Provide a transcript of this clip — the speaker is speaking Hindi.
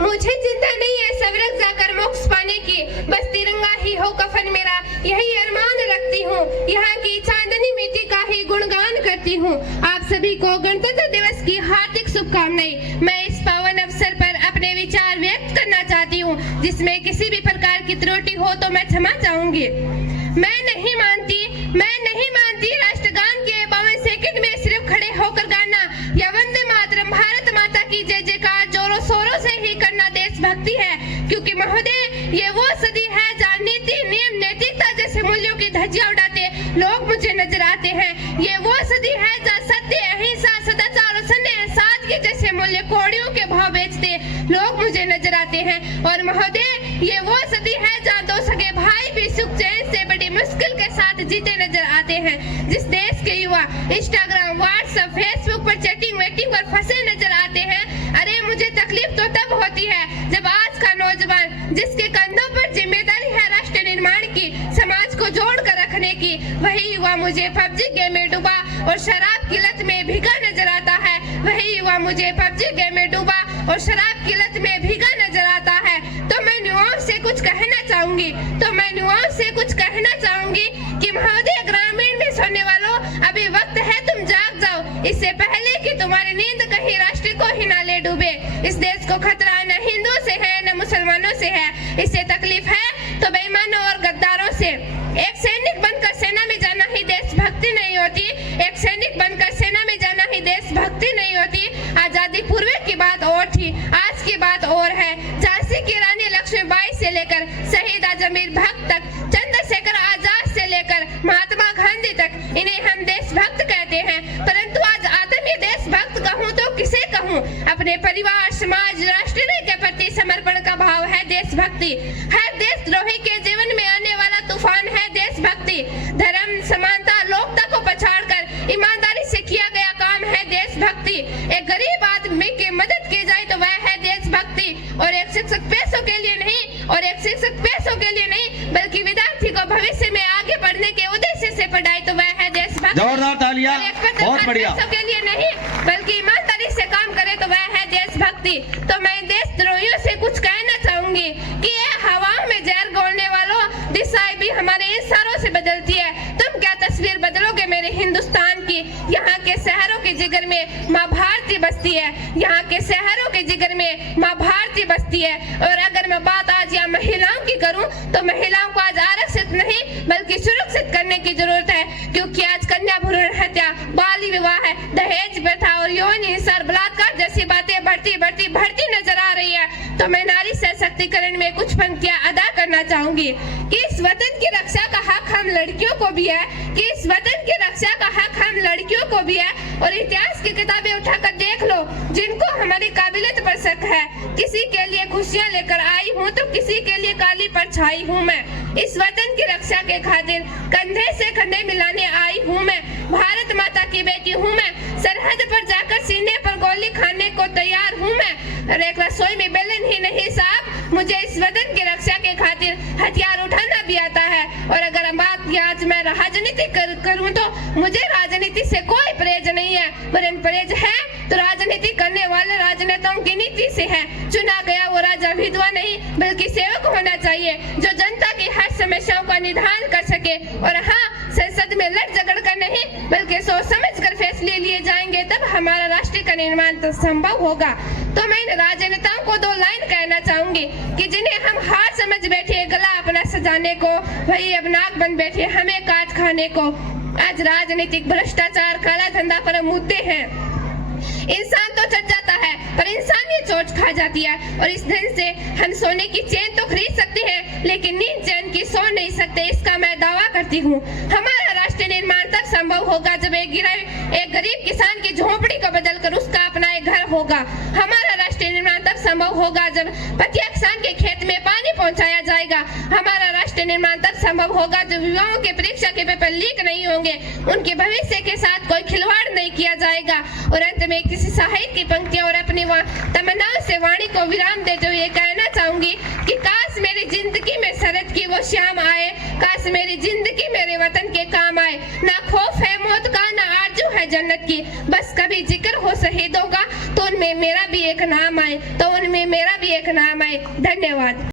मुझे चिंता नहीं है स्वर्ग जाकर मोक्ष पाने की, बस तिरंगा ही हो कफन मेरा, यही अरमान रखती हूँ। यहाँ की चांदनी मिट्टी का ही गुणगान करती हूँ। आप सभी को गणतंत्र दिवस की हार्दिक शुभकामनाएं। मैं इस पावन अवसर पर अपने विचार व्यक्त करना चाहती हूँ, जिसमें किसी भी प्रकार की त्रुटि हो तो मैं क्षमा चाहूंगी। मैं नहीं मानती राष्ट्रगान के 52 सेकंड में सिर्फ खड़े होकर गाना या वंदे मातरम भारत माता की जय जयकार जोरों शोरों से ही करना देशभक्ति है, क्योंकि महोदय ये वो सदी है जहाँ नीति नियम नैतिकता जैसे मूल्यों की धज्जियां उड़ाते लोग मुझे नजर आते हैं। ये वो सदी है जहाँ सत्य अहिंसा सदाचार और स्नेह सादगी जैसे मूल्य कौड़ियों के भाव बेचते लोग मुझे नजर आते हैं। और महोदय ये वो सदी है जहाँ दो सगे भाई भी सुख चैन से बड़ी मुश्किल के साथ जीते नजर आते हैं। जिस देश के युवा इंस्टाग्राम व्हाट्सएप फेसबुक पर चैटिंग वेटिंग पर फंसे नजर आते हैं, अरे मुझे तकलीफ तो तब होती है जब आज का नौजवान जिसके कंधों पर जिम्मेदारी है राष्ट्र निर्माण की, समाज को जोड़ कर रखने की, वही युवा मुझे पबजी गेम में डूबा और शराब की लत में भीगा नजर आता है। वही युवा मुझे पबजी गेम में डूबा और शराब की लत में भीगा नजर आता है। तो मैं युवाओं से कुछ कहना चाहूंगी कि महोदय ग्रामीण में सोने वालों, अभी वक्त है तुम जाग जाओ, इससे पहले कि तुम्हारी नींद कहीं राष्ट्र को ही ना ले डूबे। इस देश को खतरा न हिंदुओं से है न मुसलमानों से है, इससे तकलीफ है तो बेईमानों और गद्दारों से। एक सैनिक बनकर सेना में जाना ही देशभक्ति नहीं होती, एक सैनिक बनकर सेना में जाना ही देशभक्ति नहीं होती। आजादी पूर्व की बात और थी, आज की बात और है। झांसी की रानी लक्ष्मीबाई से लेकर शहीद आजमीर भक्त तक, चंद्रशेखर आजाद से लेकर महात्मा गांधी तक, इन्हें हम देशभक्त कहते हैं। परंतु आज आदमी देशभक्त कहूँ तो किसे कहूँ? अपने परिवार समाज राष्ट्र के प्रति समर्पण का भाव है देशभक्ति। हर देशद्रोही के जीवन में आने वाला तूफान है देशभक्ति। धर्म समानता लोकता को पछाड़कर ईमानदारी से किया गया काम है देशभक्ति। एक गरीब आदमी की मदद की जाए तो वह है देशभक्ति। और एक शिक्षक पैसों के लिए नहीं बल्कि विद्यार्थी को भविष्य में आगे बढ़ने के उद्देश्य से पढ़ाए तो वह है देशभक्ति। जोरदार तालियां, बहुत बढ़िया। पैसों के लिए नहीं बल्कि ईमानदारी से काम करे तो वह है देशभक्ति। तो मैं देशद्रोहियों से कुछ कहना चाहूंगी कि ये हवाओं में जहर घोलने वालों, दिशाएं भी हमारे इशारों से बदलती है। तुम क्या तस्वीर बदलोगे मेरे हिंदुस्तान की? यहाँ के शहरों के जिगर में माँ भारती बसती है, यहाँ के शहरों के जिगर में माँ भारती बसती है। और अगर मैं बात आज यहाँ महिलाओं की करूँ तो महिलाओं को आज आरक्षित नहीं बल्कि सुरक्षित करने की जरूरत है, क्योंकि आज कन्या भ्रूण हत्या, बाल विवाह है, दहेज प्रथा और यौन हिंसा बलात्कार जैसी बातें बढ़ती नजर आ रही है। तो मैं नारी सशक्तिकरण में कुछ पंक्तियां अदा करना चाहूंगी कि इस वतन की रक्षा का हक हम लड़कियों को भी है, कि इस वतन की रक्षा का हक हम लड़कियों को भी है। और इतिहास की किताबें उठाकर देख लो, जिनको हमारी काबिलियत पर शक है। किसी के लिए खुशियां लेकर आई हूँ तो किसी के लिए काली परछाई हूँ मैं। इस वतन की रक्षा के खातिर कंधे से कंधे मिलाने आई हूँ मैं। भारत माता की बेटी हूँ मैं, सरहद पर जाकर सीने पर गोली खाने को तैयार हूँ मैं। और एक रसोई में बेलन ही नहीं साहब, मुझे इस वतन की रक्षा के खातिर हथियार उठाना भी आता है। और अगर बात आज मैं राजनीति करूँ तो मुझे राजनीति से कोई परहेज नहीं है, वरन परहेज है तो राजनीति करने वाले राजनेताओं की नीति से है। चुना गया वो राजा विधवा नहीं बल्कि सेवक होना चाहिए, जो जनता की हर समस्याओं का निदान कर सके। और हाँ, संसद में लड़ झगड़ कर नहीं बल्कि सोच समझ कर फैसले लिए जाएंगे, तब हमारा राष्ट्र का निर्माण तो संभव होगा। तो मैं इन राजनेताओं को 2 लाइन कहना चाहूंगी कि जिन्हें हम हार समझ बैठे गला अपना सजाने को, वही अब नाक बन बैठे हमें काट खाने को। आज राजनीतिक भ्रष्टाचार काला धंधा पर मुद्दे हैं। इंसान तो चढ़ जाता है पर इंसानियत चोट खा जाती है। और इस धन से हम सोने की चैन तो खरीद सकते हैं लेकिन नींद चैन की सो नहीं सकते, इसका मैं दावा करती हूँ। हमारा राष्ट्र निर्माण तब संभव होगा जब एक गरीब किसान की झोपड़ी को बदलकर उसका अपना एक घर होगा। हमारा राष्ट्र निर्माण तब संभव होगा जब पतिया किसान के खेत में पानी पहुंचाया जाएगा। हमारा राष्ट्र निर्माण तब संभव होगा जब युवाओं के परीक्षा के पेपर लीक नहीं होंगे, उनके भविष्य के साथ कोई खिलवाड़ नहीं किया जाएगा। और अंत में किसी साहित्य की पंक्तियां और अपनी तमन्नाओं से वाणी को विराम देते हुए कहना चाहूंगी कि काश मेरी जिंदगी में शरद की वो शाम आए, काश मेरी जिंदगी मेरे वतन के काम आए। ना खौफ है मौत का, ना आरज़ू है जन्नत की, बस कभी जिक्र हो शहीदों का तो उनमें मेरा भी एक नाम आए, तो उनमें मेरा भी एक नाम आए। धन्यवाद।